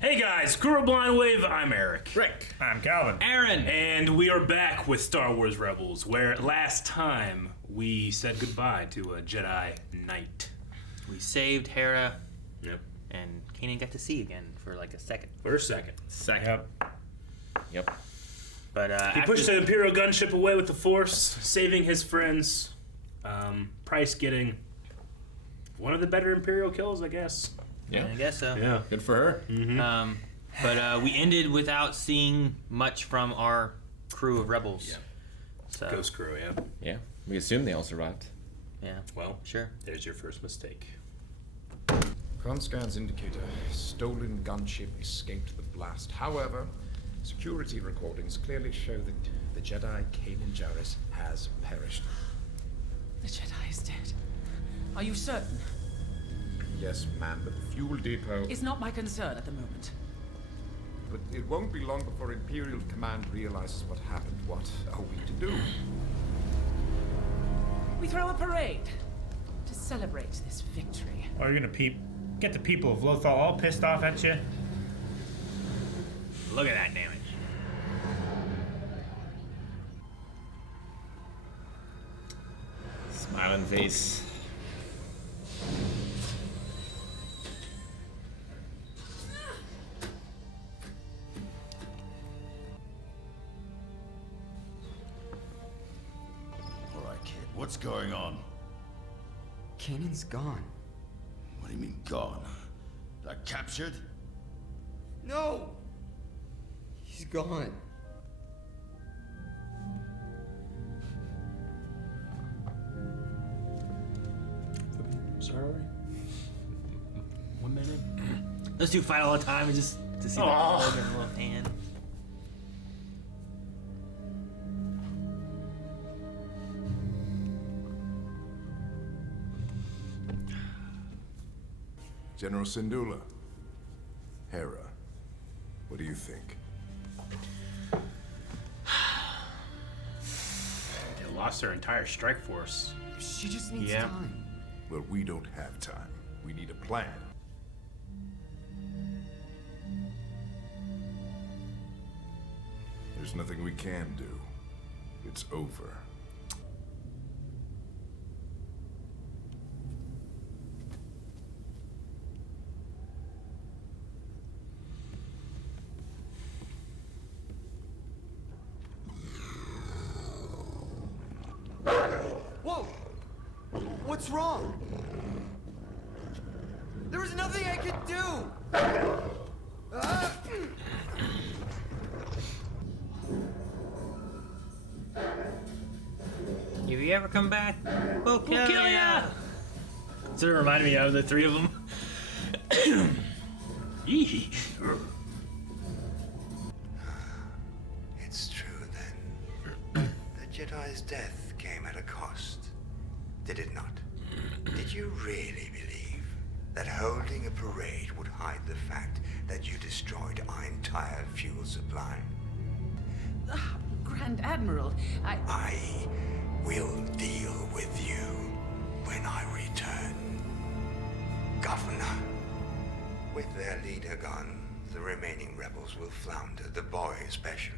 Hey guys, Kuro Blind Wave, I'm Eric. Rick. I'm Calvin. Aaron. And we are back with Star Wars Rebels, where last time we said goodbye to a Jedi Knight. We saved Hera. Yep. And Kanan got to see again for like a second. For a second. Yep. But he pushed the Imperial gunship away with the Force, saving his friends. Price getting one of the better Imperial kills, I guess. Yeah, I guess so. Yeah. Good for her. Mm-hmm. But we ended without seeing much from our crew of rebels. Yeah. So, Ghost crew, yeah. Yeah. We assume they all survived. Yeah. Well, sure. There's your first mistake. Con scans indicate a stolen gunship escaped the blast. However, security recordings clearly show that the Jedi Kanan Jarrus has perished. The Jedi is dead. Are you certain? Yes, ma'am, but the fuel depot... It's not my concern at the moment. But it won't be long before Imperial Command realizes what happened. What are we to do? We throw a parade to celebrate this victory. Or you're gonna get the people of Lothal all pissed off at you? Look at that damage. Smiling face. All right, kid, what's going on? Kanan's gone. What do you mean, gone? Got captured? No! He's gone. Sorry? 1 minute? Those two fight all the time and just to see that little hand. General Syndulla. Hera. What do you think? They lost their entire strike force. She just needs time. Well, we don't have time. We need a plan. There's nothing we can do. It's over. Whoa! What's wrong? There was nothing I could do! If you ever come back, we'll kill ya! Sort of reminded me of the three of them. It's true then. The Jedi's death came at a cost, did it not? Did you really believe that holding a parade would hide the fact that you destroyed our entire fuel supply? Grand Admiral, I will deal with you when I return. Governor, with their leader gone, the remaining rebels will flounder, the boy especially.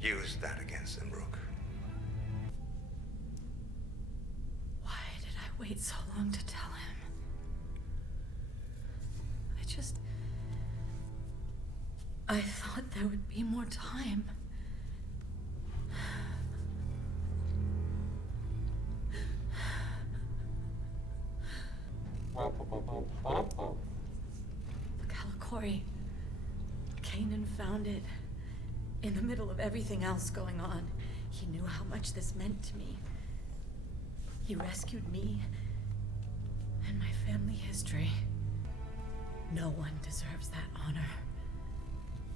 Use that against them, Rook. Why did I wait so long to tell him? I thought there would be more time. The Kalikori. Kanan found it. In the middle of everything else going on. He knew how much this meant to me. He rescued me and my family history. No one deserves that honor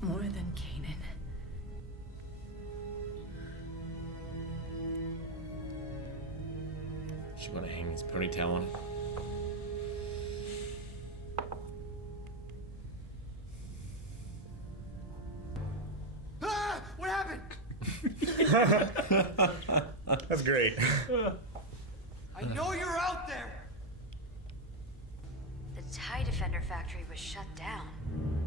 more than Kanan. She wanna hang his ponytail on it. Ah! What happened? That's great. I know you're out there! The TIE Defender factory was shut down.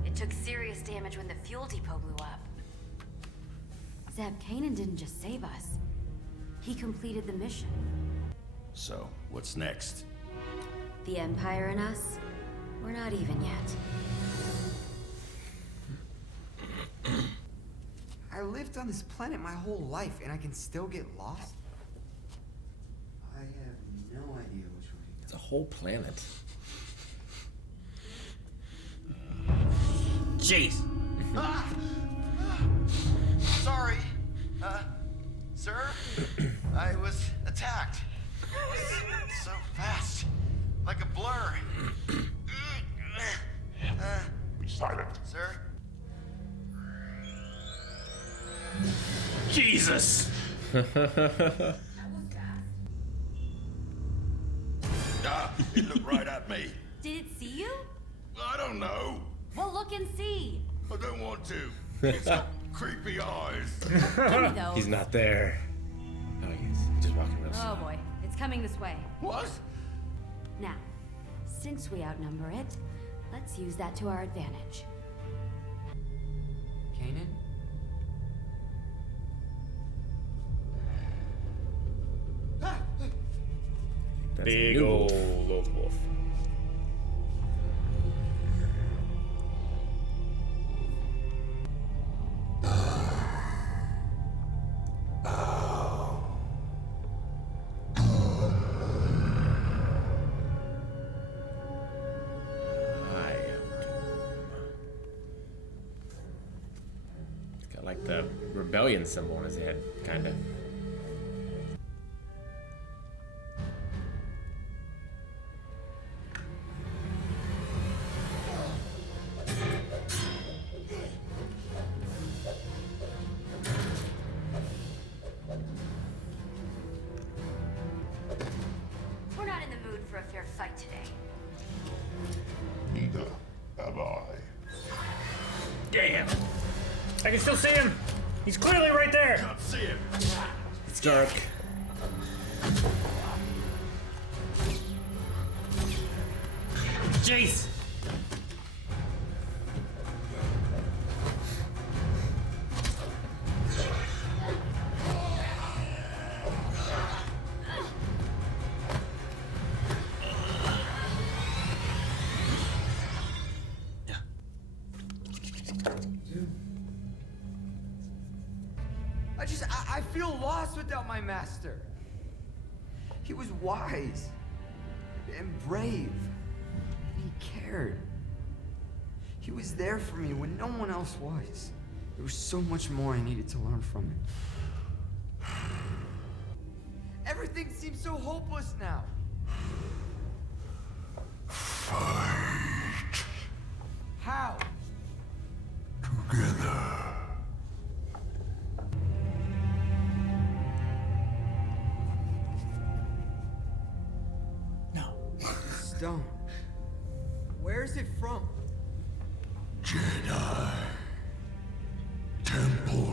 It It took serious damage when the fuel depot blew up. Zeb, Kanan didn't just save us. He completed the mission. So, what's next? The Empire and us, we're not even yet. I lived on this planet my whole life, and I can still get lost? I have no idea which way to go. It's a whole planet. Jeez. Sorry. Sir? I was attacked. So fast. Like a blur. Be silent. Sir? Jesus. Ah, it looked right at me. Did it see you? I don't know. Well, look and see. I don't want to. It's got creepy eyes. Give me those. He's not there. Oh, he's just walking real Oh slow. boy, it's coming this way. What? Now, since we outnumber it, let's use that to our advantage. Kanan? That's a Big new old wolf. wolf. I am It's got like the rebellion symbol on his head, kind of. We're not in the mood for a fair fight today. Neither am I. Damn. I can still see him. He's clearly right there. Can't see him. It's dark. Jeez. I feel lost without my master. He was wise and brave. And he cared. He was there for me when no one else was. There was so much more I needed to learn from him. Everything seems so hopeless now. Fight How? together. Stone. Where's it from? Jedi Temple.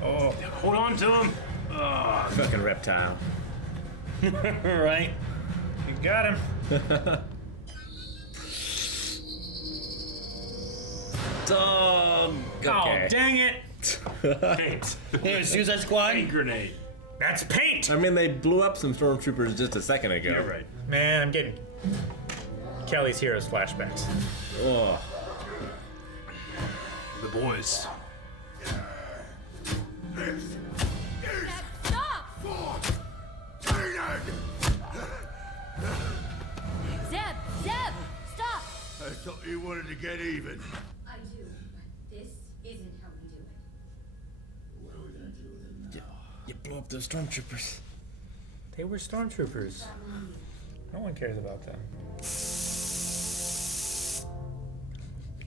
Oh, hold on to him. Oh, fucking reptile. Right. You got him. Dog. Okay. Oh, dang it. Paint. Hey, Suicide Squad. Paint grenade. That's paint. I mean, they blew up some stormtroopers just a second ago. You're right. Man, I'm getting Kelly's Heroes flashbacks. Oh. The boys. Stop! Zeb! Zeb! Stop! I thought you wanted to get even. I do, but this isn't how we do it. What are we gonna do with him now? You blew up those stormtroopers. They were stormtroopers. No one cares about them.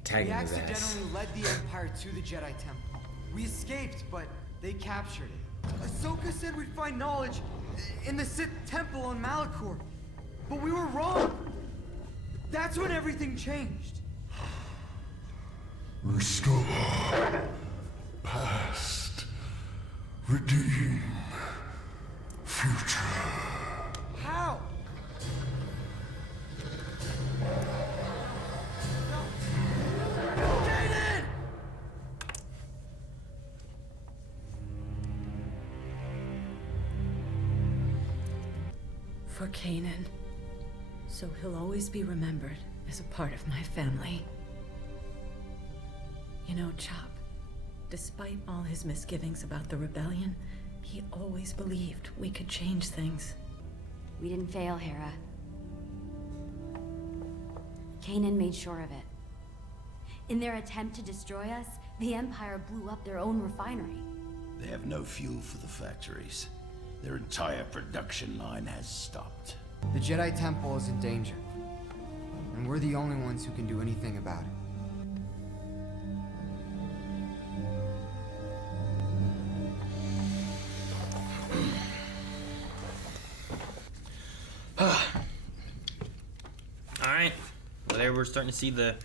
Tagging We his ass. accidentally led the Empire to the Jedi Temple. We escaped, but they captured it. Ahsoka said we'd find knowledge in the Sith Temple on Malachor. But we were wrong. That's when everything changed. Restore. Past. Redeem. How? Kanan! For Kanan. So he'll always be remembered as a part of my family. You know, Chop, despite all his misgivings about the rebellion, he always believed we could change things. We didn't fail, Hera. Kanan made sure of it. In their attempt to destroy us, the Empire blew up their own refinery. They have no fuel for the factories. Their entire production line has stopped. The Jedi Temple is in danger. And we're the only ones who can do anything about it. Alright. Well, there we're starting to see the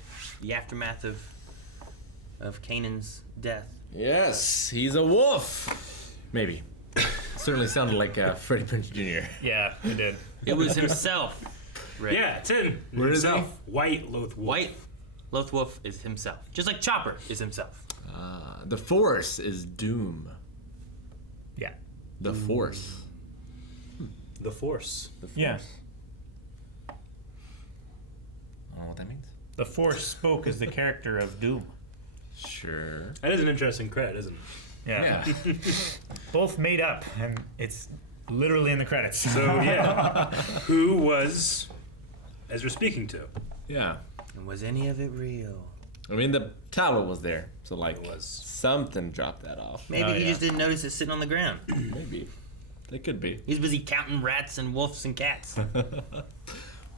aftermath of Kanan's death. Yes, he's a wolf. Maybe. Certainly sounded like Freddie Prinze Jr. Yeah, it did. It was himself. Right. Yeah, it's him. Where is he? Himself. White Loth Wolf. White Lothwolf is himself. Just like Chopper is himself. The Force is Doom. Yeah. The Force. The Force. The Force. Yeah. I don't know what that means. The Force spoke as the character of Doom. Sure. That is an interesting credit, isn't it? Yeah. Both made up, and it's literally in the credits. So, yeah. Who was Ezra speaking to? Yeah. And was any of it real? I mean, the tablet was there, so like It was. something dropped that off. Maybe Oh, he yeah. just didn't notice it sitting on the ground. Maybe. It could be. He's busy counting rats and wolves and cats.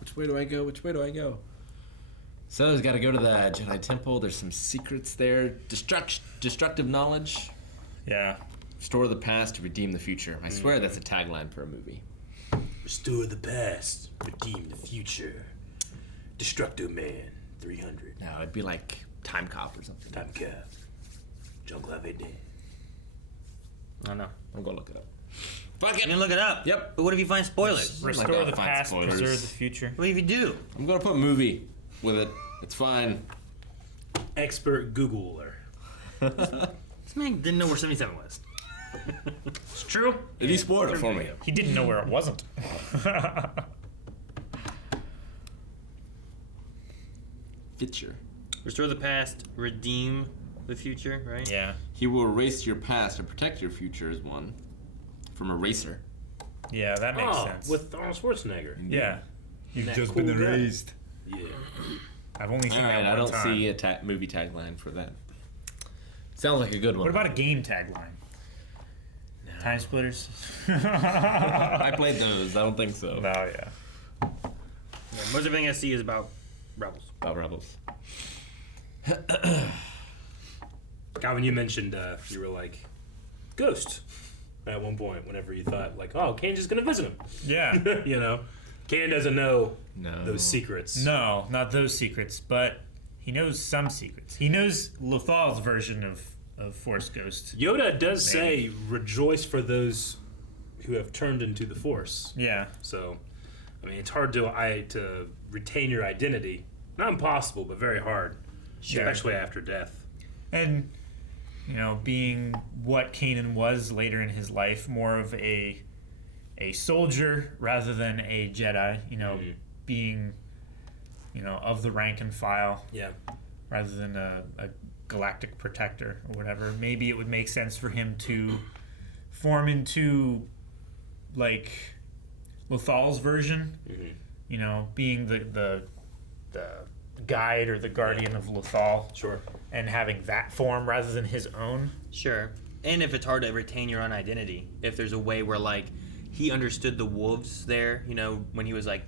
Which way do I go? Which way do I go? So he's got to go to the Jedi Temple. There's some secrets there. Destructive knowledge. Yeah. Restore the past to redeem the future. I swear that's a tagline for a movie. Restore the past, redeem the future. Destructo Man 300. No, it'd be like Time Cop or something. Time Cap. Jean-Claude Van Damme. I don't know. I'm gonna look it up. Fuck You it. can look it up. Yep. But what if you find spoilers? Like Restore I'll the find past, spoilers. preserve the future. What if you do? I'm gonna put movie with it. It's fine. Expert Googler. This man didn't know where 77 was. It's true. He spoiled it for me. He didn't know where it wasn't. Future. Restore the past, redeem the future, right? Yeah. He will erase your past and protect your future is one. From Eraser. Yeah, that makes Oh, sense. with Arnold Schwarzenegger. Yeah. You've That just cool been guy. erased. Yeah. I've only seen Alright, that I one don't time. see a movie tagline for that. Sounds like a good one. What about a game tagline? Time Splitters? I played those. I don't think so. No, yeah. Yeah, most everything I see is about rebels. About Rebels. Calvin, you mentioned you were like, Ghost at one point whenever you thought, like, oh, Kane's just going to visit him. Yeah. You know? Kane doesn't know No. those secrets. No, not those secrets, but he knows some secrets. He knows Lothal's version of Force Ghost. Yoda does say, rejoice for those who have turned into the Force. Yeah. So, I mean, it's hard to retain your identity. Not impossible, but very hard. Sure. Especially after death. And, you know, being what Kanan was later in his life, more of a soldier rather than a Jedi, you know, being, you know, of the rank and file. Yeah. Rather than a galactic protector or whatever. Maybe it would make sense for him to form into, like, Lothal's version. You know, being the guide or the guardian of Lothal. Sure. And having that form rather than his own. Sure. And if it's hard to retain your own identity, if there's a way where, like, he understood the wolves there, you know, when he was, like,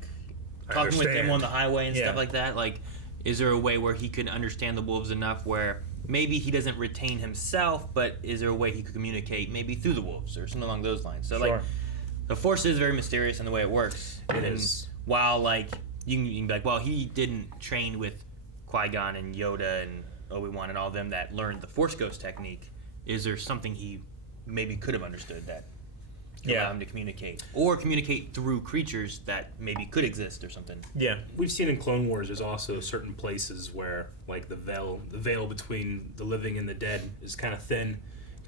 talking with them on the highway and stuff like that, like, is there a way where he can understand the wolves enough where maybe he doesn't retain himself, but is there a way he could communicate maybe through the wolves or something along those lines? So, like, the Force is very mysterious in the way it works. It is. While, like, you can be like, well, he didn't train with Qui-Gon and Yoda and Obi-Wan and all of them that learned the Force Ghost technique. Is there something he maybe could have understood that to allow him to communicate, or communicate through creatures that maybe could exist or something. Yeah. We've seen in Clone Wars there's also certain places where like the veil between the living and the dead is kind of thin.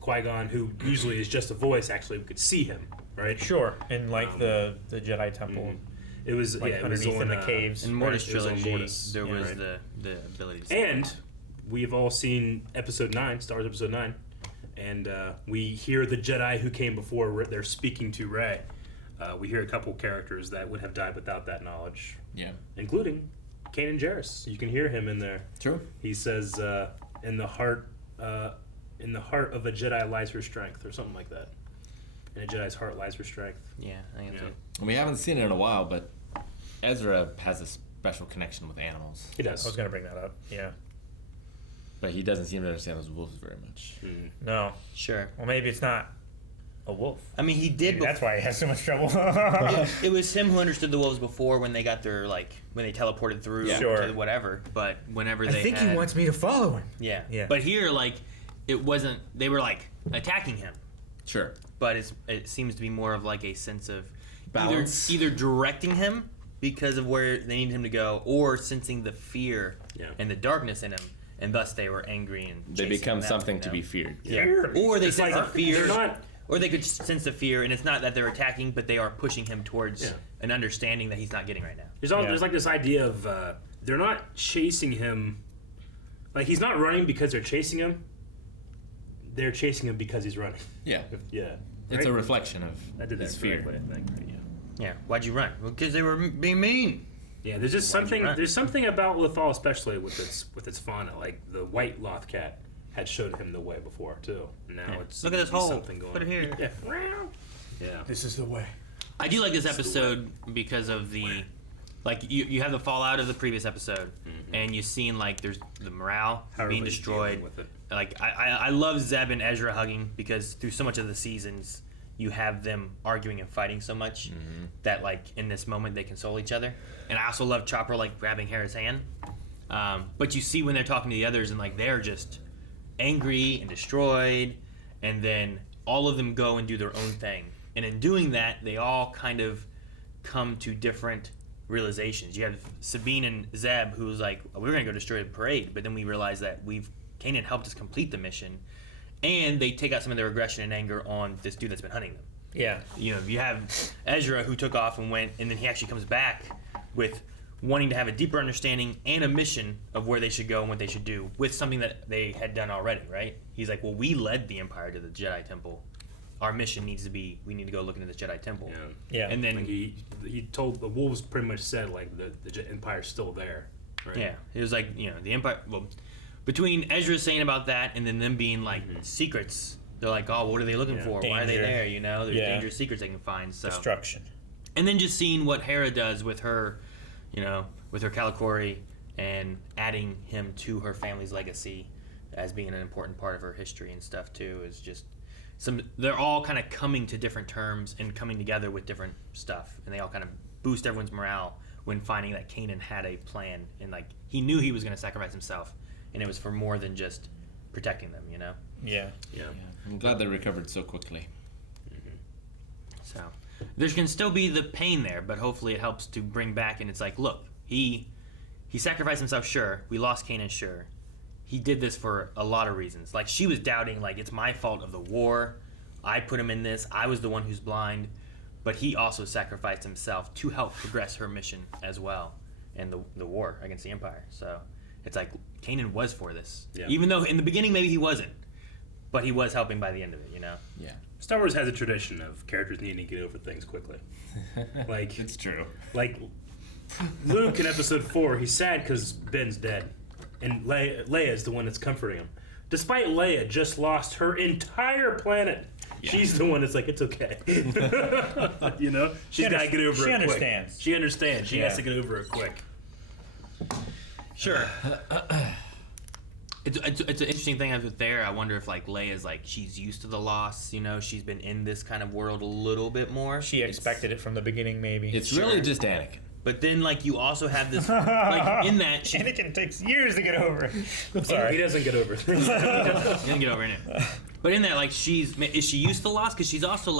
Qui-Gon, who usually is just a voice, actually we could see him, right? Sure. In like the Jedi Temple. Mm-hmm. It was like it was underneath on, in the caves. In Mortis it was on trilogy, Mortis. there Yeah, was right. the abilities. And we've all seen Episode 9, Star Wars Episode 9, and we hear the Jedi who came before. They're speaking to Rey. We hear a couple characters that would have died without that knowledge. Yeah. Including Kanan Jarrus. You can hear him in there. True. He says, "In the heart of a Jedi lies her strength," or something like that. In a Jedi's heart lies her strength. Yeah, I think that's it. We haven't seen it in a while, but Ezra has a special connection with animals. He does. I was gonna bring that up. Yeah. But he doesn't seem to understand those wolves very much. No. Sure. Well, maybe it's not a wolf. I mean, he did. Maybe that's why he has so much trouble. It was him who understood the wolves before when they got their when they teleported through Sure. to whatever. But whenever I they think had, he wants me to follow him. Yeah. Yeah. But here, it wasn't. They were attacking him. Sure. But it seems to be more of a sense of Balance. either directing him because of where they needed him to go, or sensing the fear and the darkness in him, and thus they were angry and They chasing become him out, something to be feared. Yeah. Or they It's sense like, the fear. they're not- Or they could sense the fear, and it's not that they're attacking, but they are pushing him towards an understanding that he's not getting right now. There's this idea of they're not chasing him. Like, he's not running because they're chasing him. They're chasing him because he's running. Yeah. Yeah. It's Right? a reflection of I did that his fear. correctly, I think. Yeah. Why'd you run? Well, because they were being mean. Yeah, there's just Why'd you something. run? There's something about Lothal, especially with its fauna. Like the white Loth cat had showed him the way before too. Now it's Look at this seems to be hole. Something going Put it here. Yeah. This is the way. I do like this episode because of the, you have the fallout of the previous episode, and you've seen there's the morale How being everybody's destroyed. dealing with it. I love Zeb and Ezra hugging because through so much of the seasons you have them arguing and fighting so much that in this moment they console each other. And I also love Chopper grabbing Hera's hand. But you see when they're talking to the others and they're just angry and destroyed, and then all of them go and do their own thing. And in doing that, they all kind of come to different realizations. You have Sabine and Zeb, who's we're going to go destroy the parade, but then we realize that Kanan helped us complete the mission, and they take out some of their aggression and anger on this dude that's been hunting them. Yeah. You have Ezra, who took off and went, and then he actually comes back with wanting to have a deeper understanding and a mission of where they should go and what they should do with something that they had done already, right? He's like, well, we led the Empire to the Jedi Temple. Our mission needs to be, we need to go look into this Jedi Temple. Yeah. And then he told the wolves pretty much said the Empire's still there. Right? Yeah, it was the Empire. Well, between Ezra saying about that and then them being secrets, they're oh, what are they looking for? Why are they Danger. there? There's dangerous secrets they can find. So Destruction. and then just seeing what Hera does with her, with her Kalikori and adding him to her family's legacy as being an important part of her history and stuff too is just they're all kind of coming to different terms and coming together with different stuff, and they all kind of boost everyone's morale when finding that Kanan had a plan and he knew he was going to sacrifice himself, and it was for more than just protecting them, Yeah. Yeah. I'm glad they recovered so quickly. So there can still be the pain there, but hopefully it helps to bring back, and it's look, he sacrificed himself, sure. We lost Kanan, sure. He did this for a lot of reasons. She was doubting, it's my fault of the war. I put him in this. I was the one who's blind. But he also sacrificed himself to help progress her mission as well, and the war against the Empire. So it's Kanan was for this. Yeah. Even though in the beginning maybe he wasn't. But he was helping by the end of it, Yeah. Star Wars has a tradition of characters needing to get over things quickly. It's true. Luke in Episode 4, he's sad because Ben's dead, and Leia's the one that's comforting him. Despite Leia just lost her entire planet, she's the one that's it's okay. She's got to get over it quick. She understands. She understands. She has to get over it quick. Sure. It's an interesting thing with there. I wonder if Leia's she's used to the loss. She's been in this kind of world a little bit more. She expected it from the beginning, maybe. It's really just Anakin. But then you also have this in that she Anakin takes years to get over it. I'm sorry. He doesn't get over it. he doesn't get over it. But in that is she used to the loss? Because she's also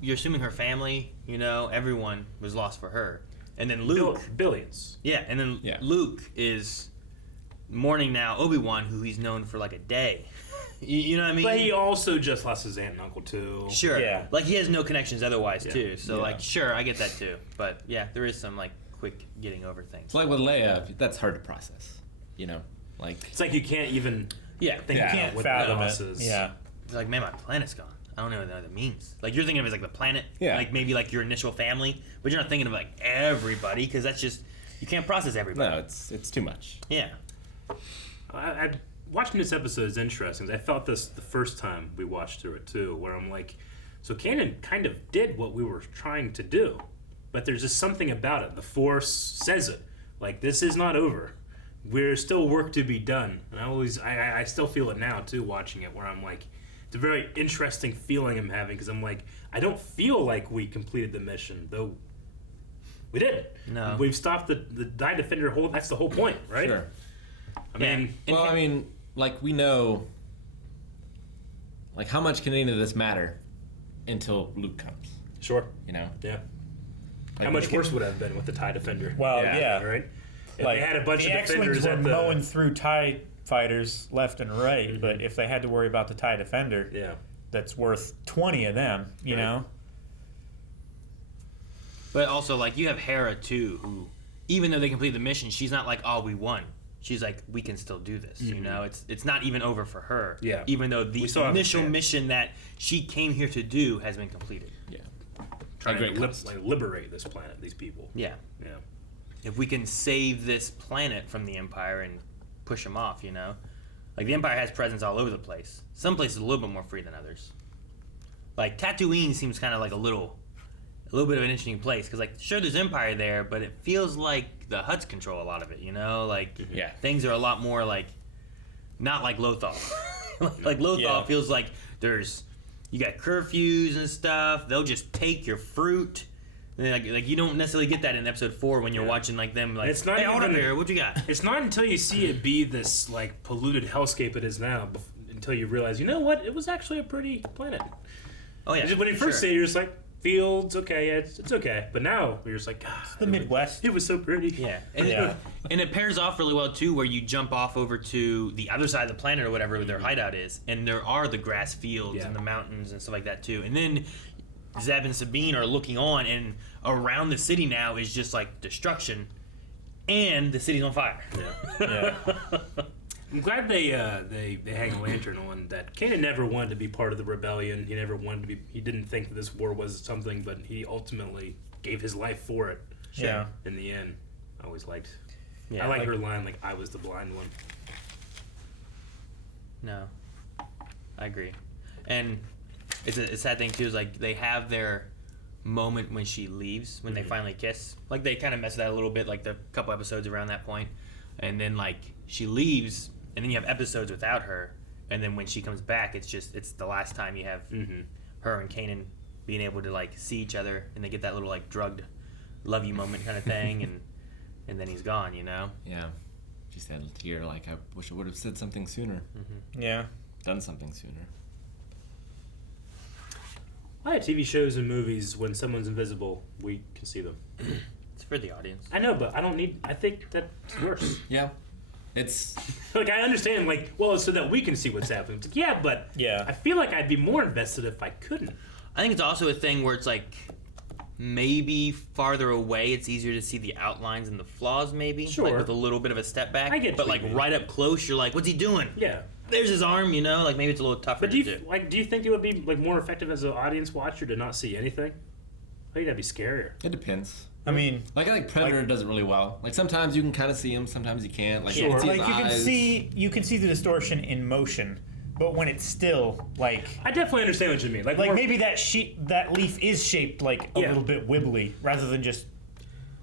you're assuming her family, everyone was lost for her. And then Luke... Billions. Yeah, and then Luke is mourning now Obi-Wan, who he's known for like a day. You know what I mean? But he also just lost his aunt and uncle, too. Sure. Yeah. Like, he has no connections otherwise, too. So, sure, I get that, too. But, yeah, there is some, quick getting over things. It's like with Leia, that's hard to process. It's like you can't even think can't what fathom the loss it. is. Yeah. It's like, man, my planet's gone. I don't know what that means. Like, you're thinking of it as, the planet. Yeah. Like, maybe, your initial family. But you're not thinking of, everybody, because that's just... You can't process everybody. No, it's too much. Yeah. Watching this episode is interesting. I felt this the first time we watched through it, too, where I'm like, so Kanan kind of did what we were trying to do, but there's just something about it. The Force says it. This is not over. There's still work to be done. And I still feel it now, too, watching it, where I'm like, it's a very interesting feeling I'm having, because I'm like, I don't feel like we completed the mission, though we did. No. We've stopped the TIE Defender hold. That's the whole point, right? Sure. I we know, how much can any of this matter until Luke comes? Sure. Yeah. How much worse would it have been with the TIE Defender? Well, yeah. Right? If they had a bunch of X-Wings defenders were at mowing through TIE fighters left and right, Mm-hmm. but if they had to worry about the TIE Defender, that's worth 20 of them, you know? But also, you have Hera, too, who, even though they complete the mission, she's not like, oh, we won. She's like, we can still do this, It's not even over for her. Yeah. Even though the initial mission that she came here to do has been completed. Yeah. Trying to liberate this planet, these people. Yeah. Yeah. If we can save this planet from the Empire and push them off, the Empire has presence all over the place. Some places a little bit more free than others. Tatooine seems kind of a little bit of an interesting place, because sure, there's Empire there, but it feels like the Hutts control a lot of it. Things are a lot more not like Lothal. Lothal feels like you got curfews and stuff. They'll just take your fruit. And you don't necessarily get that in episode 4 when you're watching them. It's not hey, hold up even- here. What you got? It's not until you see it be this polluted hellscape it is now, until you realize, you know what? It was actually a pretty planet. Oh yeah. When you first say it, you're just fields, okay, it's okay. But now you're just God, the Midwest. It was so pretty. Yeah. And it pairs off really well too, where you jump off over to the other side of the planet or whatever their hideout is, and there are the grass fields and the mountains and stuff like that too. And then Zeb and Sabine are looking on, and around the city now is just destruction, and the city's on fire. Yeah. I'm glad they hang a lantern on that. Kanan never wanted to be part of the rebellion. He never wanted to be. He didn't think that this war was something, but he ultimately gave his life for it. Yeah. In the end, I always liked. Yeah, I like her line, I was the blind one. No, I agree, and it's a sad thing too. Is they have their moment when she leaves, when they finally kiss. They kind of mess with that a little bit, the couple episodes around that point, and then she leaves, and then you have episodes without her, and then when she comes back, it's the last time you have her and Kanan being able to see each other, and they get that little drugged love you moment kind of thing, and then he's gone, Yeah. She said here, I wish I would have said something sooner. Mm-hmm. Yeah. Done something sooner. I like TV shows and movies when someone's invisible, we can see them. It's for the audience. I know, but I think that's worse. Yeah. It's... I understand, so that we can see what's happening. It's yeah, but I feel like I'd be more invested if I couldn't. I think it's also a thing where it's maybe farther away, it's easier to see the outlines and the flaws, maybe. Sure. With a little bit of a step back. I get But what you mean. right up close, you're what's he doing? Yeah. There's his arm, maybe it's a little tougher But do to you do. do you think it would be more effective as an audience watcher to not see anything? I think that'd be scarier. It depends. I mean, I think Predator does it really well. Sometimes you can kind of see him, sometimes you can't. Sure. You can see his eyes. you can see the distortion in motion, but when it's still I definitely understand what you mean. maybe that leaf is shaped a little bit wibbly rather than just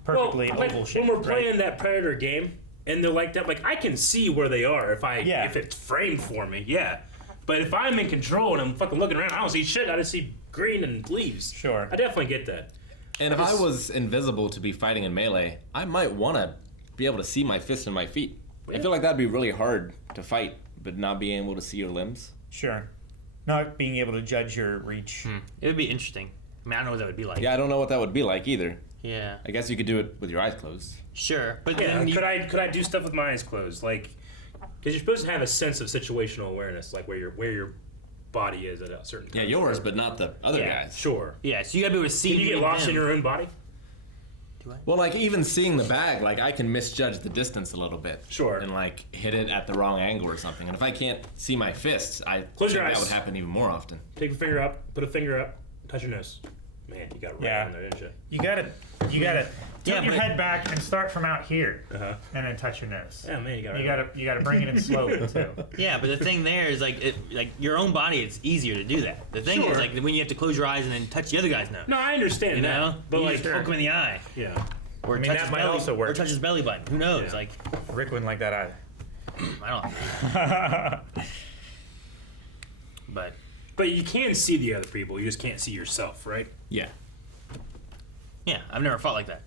perfectly oval shaped. When we're playing that Predator game and they're like that, I can see where they are if it's framed for me. Yeah. But if I'm in control and I'm fucking looking around, I don't see shit. I just see green and leaves. Sure. I definitely get that. And if I was invisible to be fighting in melee, I might want to be able to see my fists and my feet. I feel like that'd be really hard to fight, but not being able to see your limbs. Sure. not being able to judge your reach. It would be interesting. I mean, I don't know what that would be like. Yeah, I don't know what that would be like either. Yeah. I guess you could do it with your eyes closed. Sure, but Yeah, then could I do stuff with my eyes closed? Like, because you're supposed to have a sense of situational awareness, like where your body is at a certain time. Yeah, yours, but not the other Yeah, guys. sure. Yeah, so you gotta be able to see. Can you get lost in them. your own body? Well, like even seeing the bag, like I can misjudge the distance a little bit. Sure. And like hit it at the wrong angle or something. And if I can't see my fists, I Close your think that eyes. would happen even more often. Take a finger up, put a finger up, touch your nose. Man, you got it right Yeah. on there, didn't you? You gotta tilt your but- head back and start from out here, Uh-huh. and then touch your nose. Yeah, man, you got it. You gotta bring it in slowly too. Yeah, but the thing there is like your own body. It's easier to do that. The thing Sure. is like when you have to close your eyes and then touch the other guy's nose. No, I understand You that. know, But you like, just poke him in the eye, yeah. or mean, touch that his might belly, also work. or touch his belly button. Who knows? Yeah. Like, Rick wouldn't like that either. I don't. But you can see the other people. You just can't see yourself, right? Yeah. yeah, I've never fought like that.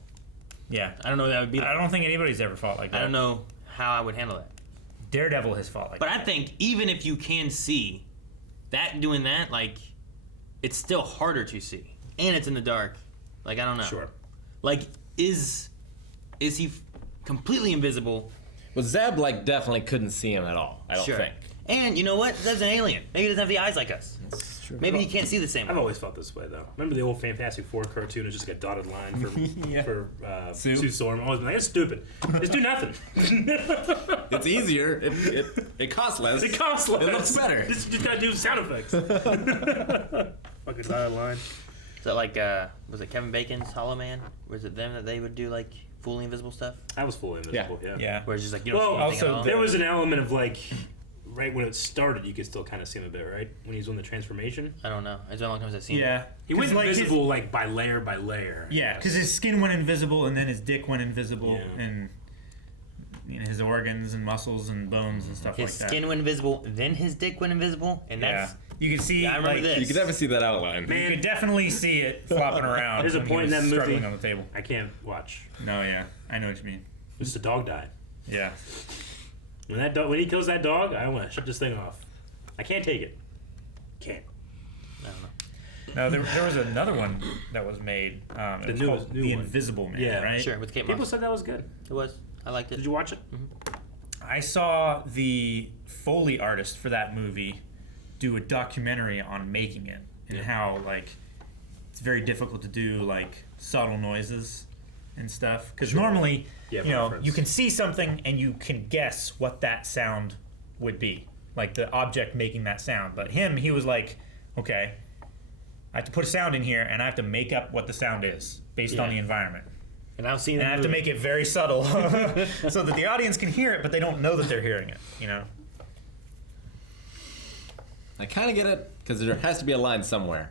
Yeah. I don't know what that would be. Like. I don't think anybody's ever fought like that. I don't know how I would handle that. Daredevil has fought like But that. I think even if you can see, doing that, like, it's still harder to see, and it's in the dark. Like, I don't know. Sure. Like, is he completely invisible? Well, Zeb like definitely couldn't see him at all. I don't Sure. think. And you know what? Zeb's an alien. Maybe he doesn't have the eyes like us. That's true. Maybe he can't see the same I've way. always felt this way, though. Remember the old Fantastic Four cartoon? It's just like a dotted line for Sue Storm. I've always been like, it's stupid. Just do nothing. It's easier. It costs less. It costs less. It looks better. Just gotta do sound effects. Fucking dotted line. Is that like, was it Kevin Bacon's Hollow Man? Was it them that they would do, like, fully invisible stuff? I was fully invisible, yeah. Yeah. Where it's just like, you don't Well, see anything also at all? There was an element of like, right when it started, you could still kind of see him a bit, right? When he was doing the transformation. I don't know. It's been a long time since I've seen it. Yeah. He went 'Cause, like, invisible like by layer by layer. Yeah, because his skin went invisible, and then his dick went invisible, Yeah. and his organs and muscles and bones and stuff His like that. skin went invisible, then his dick went invisible, and Yeah. that's... You could see, Yeah, I remember like, this. You could definitely see that outline. Man. you could definitely see it flopping around. There's a when point he in was that movie- struggling on the table. I can't watch. No, yeah, I know what you mean. Just a dog died. Yeah. When he kills that dog, I want to shut this thing off. I can't take it. Can't. I don't know. No, there was another one that was made. It was called new The one. Invisible Man, Yeah. right? Sure, with Kate People Moss. said that was good. It was. I liked it. Did you watch it? I saw the Foley artist for that movie do a documentary on making it and how like it's very difficult to do like subtle noises and stuff because normally Yeah, you know reference. you can see something and you can guess what that sound would be, like the object making that sound. But he was like, okay, I have to put a sound in here and I have to make up what the sound is based on Yeah. the environment. And I've seen And I have to make it very subtle so that the audience can hear it, but they don't know that they're hearing it, you know? I kind of get it because there has to be a line somewhere.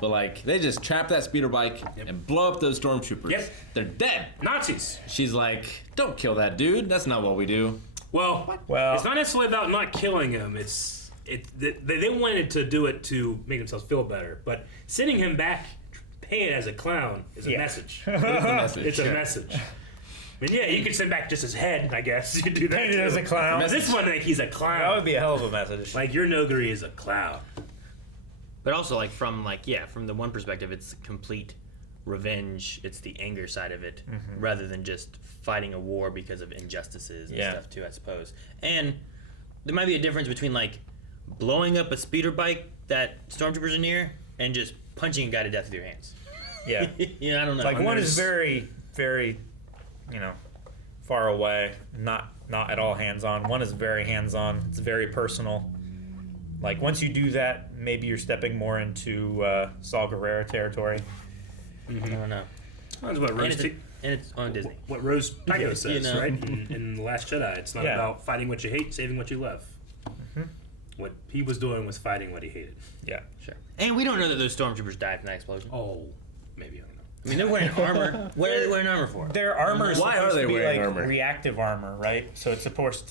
But like, they just trap that speeder bike and blow up those stormtroopers. Yep. They're dead. Nazis. She's like, don't kill that dude. That's not what we do. Well, Well- it's not necessarily about not killing him. They wanted to do it to make themselves feel better, but sending him back, painted as a clown, is a Yeah. message. It's a message. It's a message. I mean, yeah, you could send back just his head, I guess. You could do that Painted too. as a clown. But this one, like, he's a clown. That would be a hell of a message. Like, your Noguri is a clown. But also, like, from the one perspective, it's complete revenge. It's the anger side of it, rather than just fighting a war because of injustices and Yeah. stuff, too, I suppose. And there might be a difference between, like, blowing up a speeder bike that stormtroopers are near and just punching a guy to death with your hands. Yeah. Yeah, I don't know. Like, And one is there's- very, very, far away, not at all hands-on. One is very hands-on. It's very personal. Like, once you do that, maybe you're stepping more into Saw Gerrera territory. I don't know. That's what And Rose, it's on Disney. what Rose Tycho You says, know. right? In The Last Jedi. It's not Yeah. about fighting what you hate, saving what you love. What he was doing was fighting what he hated. Yeah. Sure. And we don't know that those stormtroopers died from that explosion. Oh, maybe, I don't know. I mean, they're wearing armor. What are they wearing armor for? Their armor is Why are supposed they to be wearing like armor? reactive armor, right? So it's supposed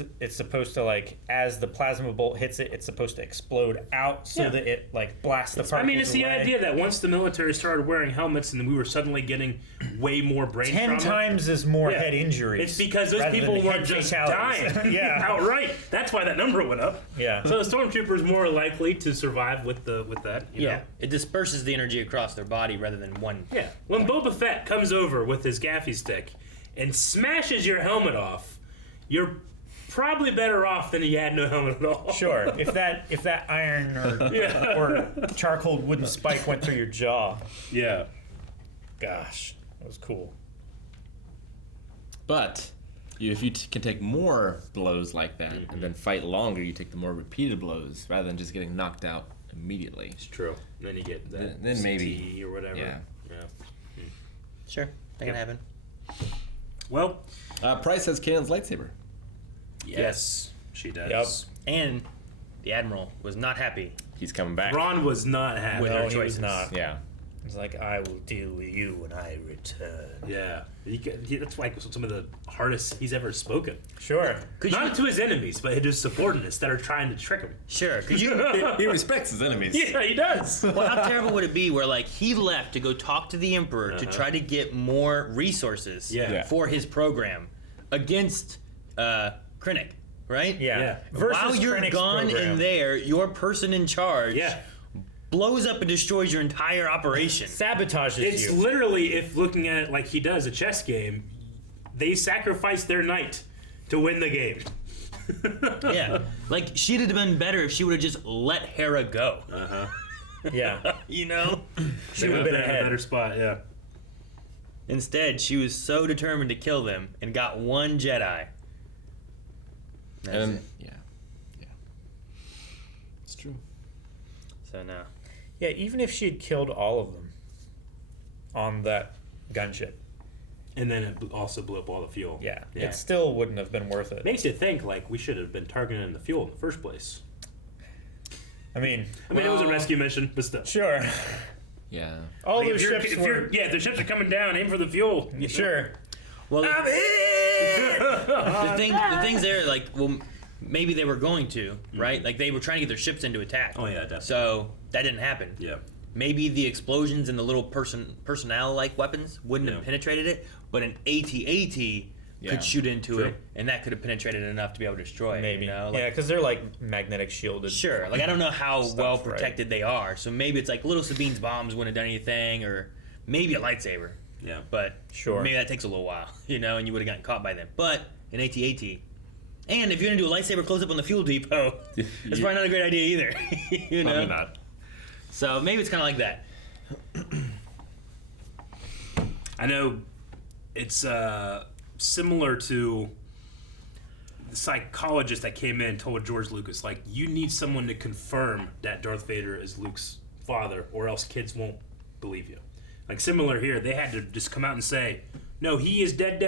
to like, as the plasma bolt hits it, it's supposed to explode out so that it like blasts the particles I mean, it's the away. idea that once the military started wearing helmets and we were suddenly getting way more brain 10 trauma. times as more head injuries. It's because those rather people than weren't head just fatalities. dying Yeah. outright. That's why that number went up. Yeah. So the stormtroopers more likely to survive with that. You know? It disperses the energy across their body rather than one. Yeah. When Boba Fett comes over with his gaffy stick and smashes your helmet off, you're probably better off than you had no helmet at all. Sure. If that iron or charcoal wooden spike went through your jaw. Yeah. Gosh, that was cool. But if you can take more blows like that and then fight longer, you take the more repeated blows rather than just getting knocked out immediately. It's true. Then you get that Then maybe CTE or whatever. Yeah. Sure, that can happen. Well, Price has Kanan's lightsaber. yes, she does. Yep. And the Admiral was not happy. He's coming back. Ron was not happy. With No, her he was choices. not. Yeah. He's like, I will deal with you when I return. Yeah. That's like some of the hardest he's ever spoken. Sure. Not to his enemies, but to his subordinates that are trying to trick him. Sure, could you? He respects his enemies. Yeah, he does. Well, how terrible would it be where like he left to go talk to the Emperor to try to get more resources Yeah. for his program against Krennic, right? Yeah. Yeah. Versus While you're Krennic's gone program. in there, your person in charge Yeah. blows up and destroys your entire operation. Sabotages It's you. literally, if looking at it like he does a chess game, they sacrifice their knight to win the game. Yeah, like she'd have been better if she would have just let Hera go. Yeah. You know? She would've been in a ahead. better spot, yeah. Instead, she was so determined to kill them and got one Jedi. That's And it. yeah. It's true. So no. Yeah, even if she had killed all of them on that gunship, And then it also blew up all the fuel. yeah, Yeah. it still wouldn't have been worth it. Makes you think like we should have been targeting the fuel in the first place. I mean, It was a rescue mission, but still. sure. Yeah. All Like, those ships were... if the ships are coming down, aim for the fuel. Sure. Well, the things there, like, well, maybe they were going to, right? Like they were trying to get their ships into attack. Oh yeah, definitely. So that didn't happen. Yeah. Maybe the explosions and the little personnel-like weapons wouldn't have penetrated it, but an AT-AT could shoot into it, and that could have penetrated enough to be able to destroy it. Maybe. You know? Yeah, because they're like magnetic shielded. Sure. Like I don't know how Stuff, well right. protected they are, so maybe it's like little Sabine's bombs wouldn't have done anything, or maybe a lightsaber. Yeah. But Sure. maybe that takes a little while, you know, and you would have gotten caught by them. But an AT-AT. And if you're gonna do a lightsaber close up on the fuel depot, that's probably not a great idea either. You know? Probably not. So maybe it's kind of like that. I know it's similar to the psychologist that came in and told George Lucas, like, you need someone to confirm that Darth Vader is Luke's father, or else kids won't believe you. Like, similar here, they had to just come out and say, no, he is dead.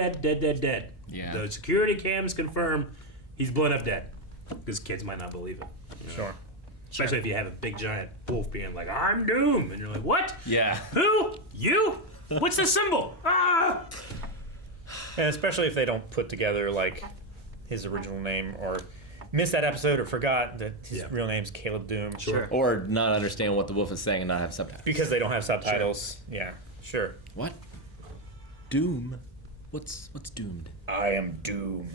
Yeah. The security cams confirm he's blown up dead. Because kids might not believe it. You know? Sure. Especially if you have a big giant wolf being like, I'm Doom. And you're like, what? Yeah. Who? You? What's the symbol? Ah! And especially if they don't put together like his original name or missed that episode or forgot that his real name's Caleb Doom. Sure. Or not understand what the wolf is saying and not have subtitles. Because they don't have subtitles. Sure. Yeah, sure. What? Doom? What's doomed? I am Doom.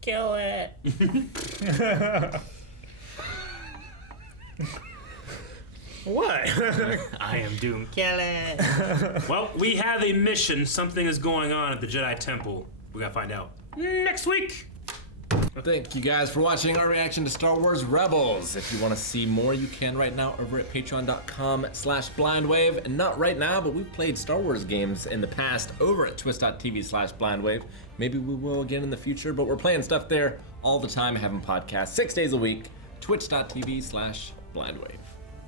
Kill it. What? I am Doom. Kill it. Well, we have a mission. Something is going on at the Jedi Temple. We gotta find out next week. Thank you guys for watching our reaction to Star Wars Rebels. If you want to see more, you can right now over at patreon.com/blindwave. And not right now, but we've played Star Wars games in the past over at twist.tv/blindwave. Maybe we will again in the future, but we're playing stuff there all the time, having podcasts 6 days a week. Twitch.tv/blindwave.